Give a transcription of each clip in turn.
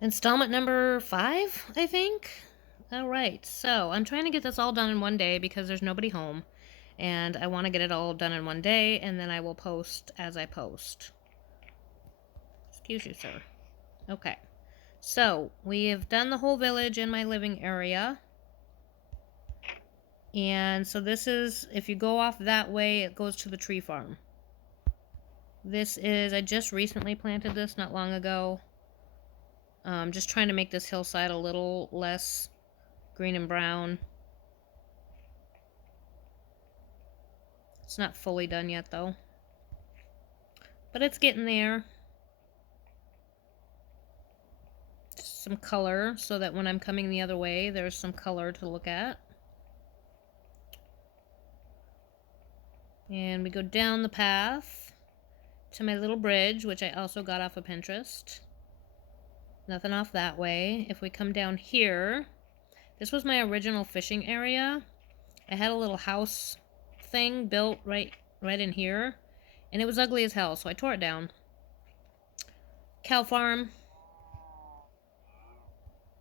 Installment number 5, I think? Alright, so I'm trying to get this all done in one day because there's nobody home. And I want to get it all done in one day, and then I will post as I post. Excuse you, sir. Okay. So, we have done the whole village in my living area. And so this is, if you go off that way, it goes to the tree farm. This is, I just recently planted this not long ago. Just trying to make this hillside a little less green and brown. It's not fully done yet, though. But it's getting there. Just some color so that when I'm coming the other way, there's some color to look at. And we go down the path to my little bridge, which I also got off of Pinterest. Nothing off that way. If we come down here, this was my original fishing area. I had a little house thing built right in here, and it was ugly as hell, so I tore it down. Cow farm.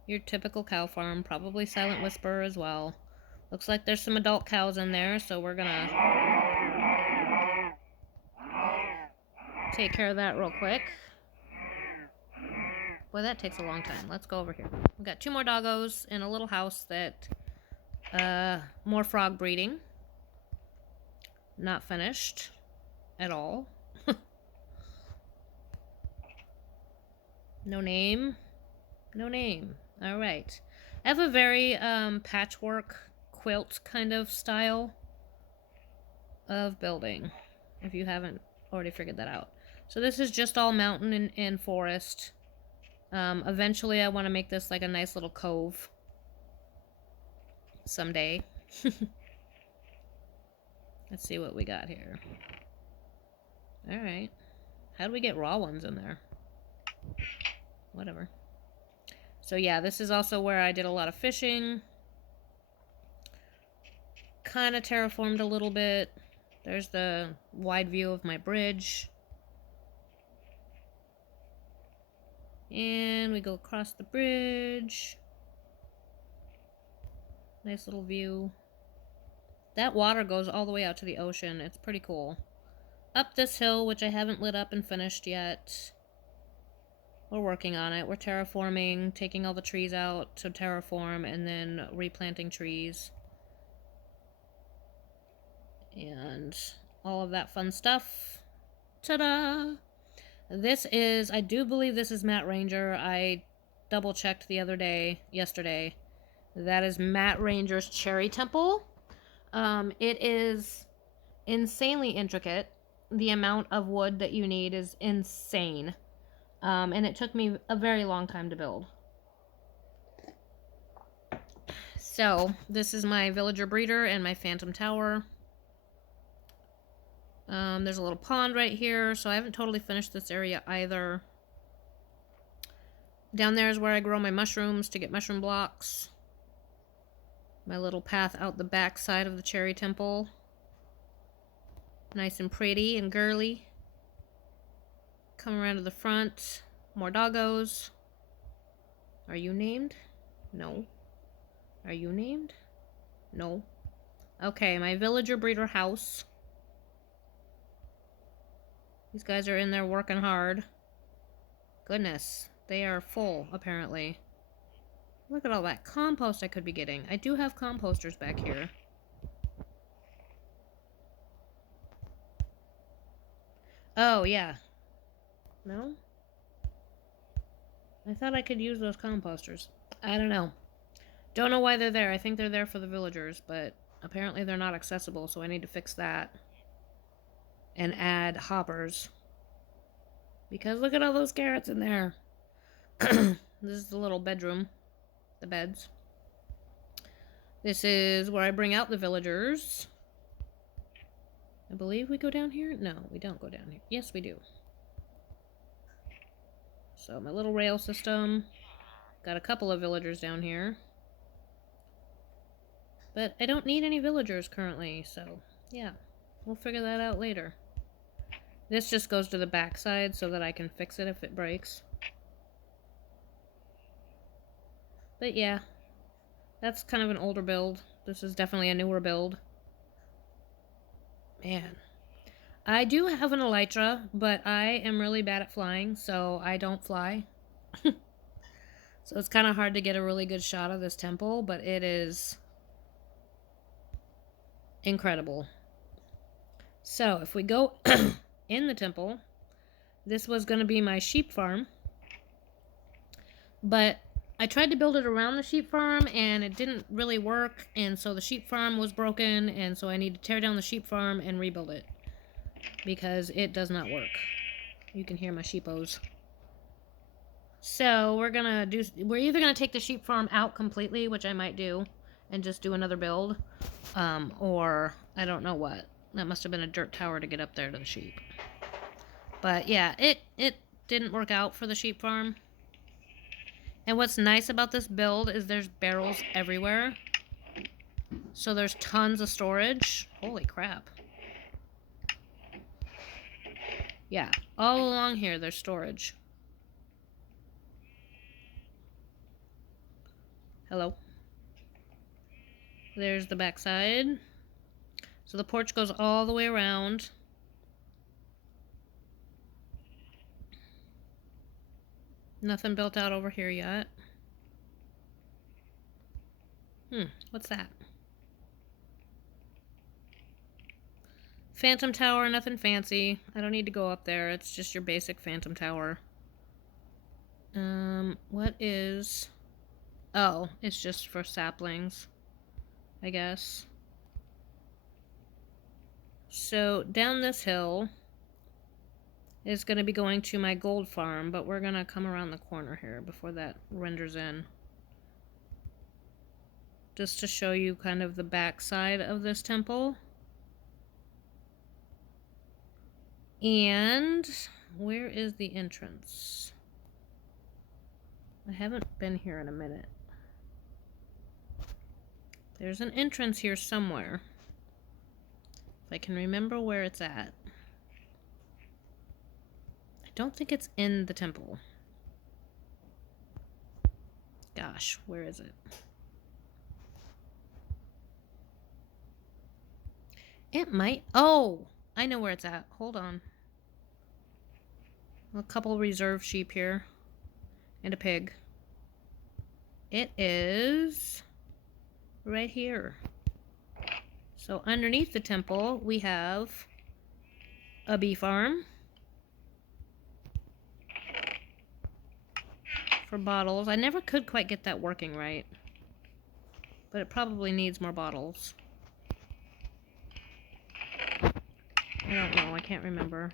Your typical cow farm, probably Silent Whisperer as well. Looks like there's some adult cows in there, so we're gonna take care of that real quick. Boy, that takes a long time. Let's go over here. We've got 2 more doggos in a little house that, more frog breeding. Not finished at all. No name. No name. Alright. I have a very patchwork quilt kind of style of building, if you haven't already figured that out. So this is just all mountain and forest. Eventually I want to make this like a nice little cove someday. Let's see what we got here. Alright. How do we get raw ones in there? Whatever. So yeah, this is also where I did a lot of fishing. Kind of terraformed a little bit. There's the wide view of my bridge. And we go across the bridge. Nice little view. That water goes all the way out to the ocean. It's pretty cool. Up this hill, which I haven't lit up and finished yet. We're working on it. We're terraforming, taking all the trees out to terraform, and then replanting trees. And all of that fun stuff. Ta-da! This is, I do believe this is Matt Ranger. I double-checked yesterday. That is Matt Ranger's Cherry Temple. It is insanely intricate. The amount of wood that you need is insane. And it took me a very long time to build. So, this is my villager breeder and my phantom tower. There's a little pond right here, so I haven't totally finished this area either. Down there is where I grow my mushrooms to get mushroom blocks. My little path out the back side of the cherry temple. Nice and pretty and girly. Come around to the front. More doggos. Are you named? No. Are you named? No. Okay, my villager breeder house. These guys are in there working hard. Goodness, they are full, apparently. Look at all that compost I could be getting. I do have composters back here. Oh, yeah. No? I thought I could use those composters. I don't know. Don't know why they're there. I think they're there for the villagers, but apparently they're not accessible, so I need to fix that. And add hoppers. Because look at all those carrots in there. This is the little bedroom. The beds. This is where I bring out the villagers. I believe we go down here? No, we don't go down here. Yes, we do. So my little rail system. Got a couple of villagers down here. But I don't need any villagers currently, so yeah. We'll figure that out later. This just goes to the back side so that I can fix it if it breaks. But yeah, that's kind of an older build. This is definitely a newer build. Man. I do have an elytra, but I am really bad at flying, so I don't fly. So it's kind of hard to get a really good shot of this temple, but it is incredible. So if we go in the temple, this was going to be my sheep farm, but I tried to build it around the sheep farm and it didn't really work, and so the sheep farm was broken, and so I need to tear down the sheep farm and rebuild it because it does not work. You can hear my sheepos. So we're either gonna take the sheep farm out completely, which I might do, and just do another build, or I don't know what. That must have been a dirt tower to get up there to the sheep. But yeah, it didn't work out for the sheep farm. And what's nice about this build is there's barrels everywhere. So there's tons of storage. Holy crap. Yeah, all along here there's storage. Hello. There's the backside. So the porch goes all the way around. Nothing built out over here yet. What's that? Phantom tower, nothing fancy. I don't need to go up there. It's just your basic phantom tower. What is... Oh, it's just for saplings, I guess. So down this hill is going to be going to my gold farm, but we're going to come around the corner here before that renders in. Just to show you kind of the back side of this temple. And where is the entrance? I haven't been here in a minute. There's an entrance here somewhere. If I can remember where it's at. I don't think it's in the temple. Gosh, where is it? It might... Oh! I know where it's at. Hold on. A couple reserve sheep here. And a pig. It is... right here. So underneath the temple, we have a bee farm for bottles. I never could quite get that working right, but it probably needs more bottles. I don't know, I can't remember.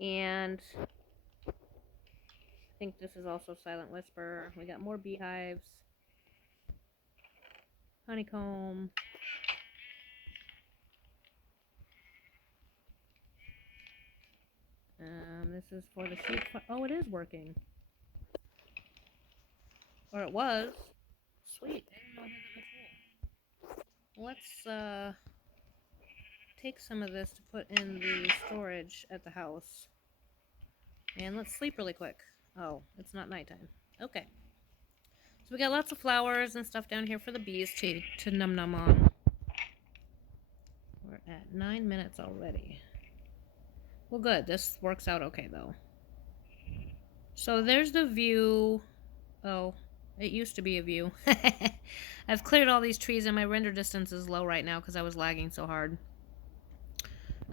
And I think this is also Silent Whisper. We got more beehives. Honeycomb. This is for the sheep. Oh, it is working. Or it was. Sweet. I didn't know I had that much wool. Let's take some of this to put in the storage at the house. And let's sleep really quick. Oh, it's not nighttime. Okay. So we got lots of flowers and stuff down here for the bees to num on. We're at 9 minutes already. Well, good. This works out okay, though. So there's the view. Oh, it used to be a view. I've cleared all these trees and my render distance is low right now because I was lagging so hard.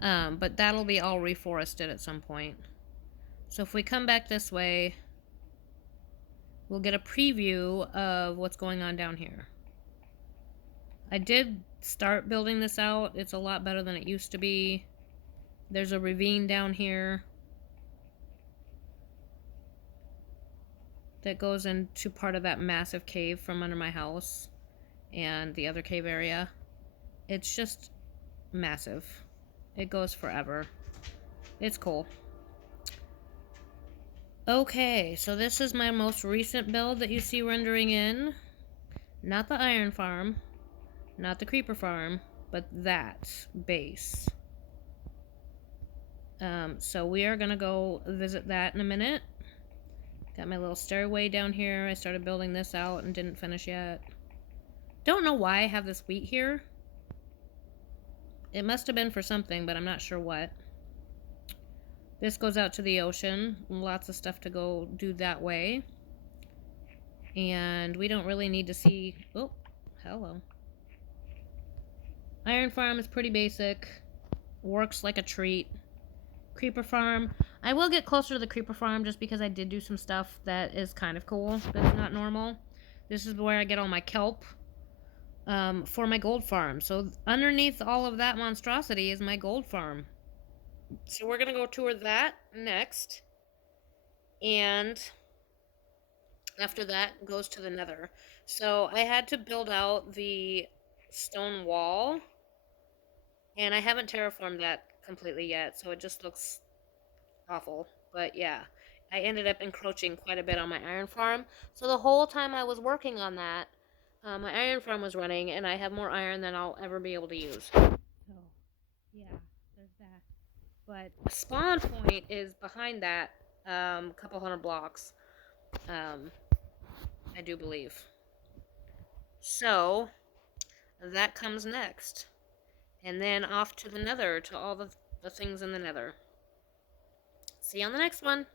But that'll be all reforested at some point. So if we come back this way, we'll get a preview of what's going on down here. I did start building this out. It's a lot better than it used to be. There's a ravine down here that goes into part of that massive cave from under my house and the other cave area. It's just massive. It goes forever. It's cool. Okay, so this is my most recent build that you see rendering in. Not the iron farm, not the creeper farm, but that base. So we are gonna go visit that in a minute. Got my little stairway down here. I started building this out and didn't finish yet. Don't know why I have this wheat here. It must have been for something, but I'm not sure what. This goes out to the ocean. Lots of stuff to go do that way. And we don't really need to see... Oh, hello. Iron farm is pretty basic. Works like a treat. Creeper farm. I will get closer to the creeper farm just because I did do some stuff that is kind of cool. That's not normal. This is where I get all my kelp for my gold farm. So underneath all of that monstrosity is my gold farm. So we're going to go tour that next. And after that goes to the nether. So I had to build out the stone wall. And I haven't terraformed that completely yet. So it just looks awful. But yeah, I ended up encroaching quite a bit on my iron farm. So the whole time I was working on that, my iron farm was running. And I have more iron than I'll ever be able to use. So yeah, there's that. But spawn point is behind that, couple hundred blocks, I do believe. So that comes next, and then off to the nether, to all the things in the nether. See you on the next one.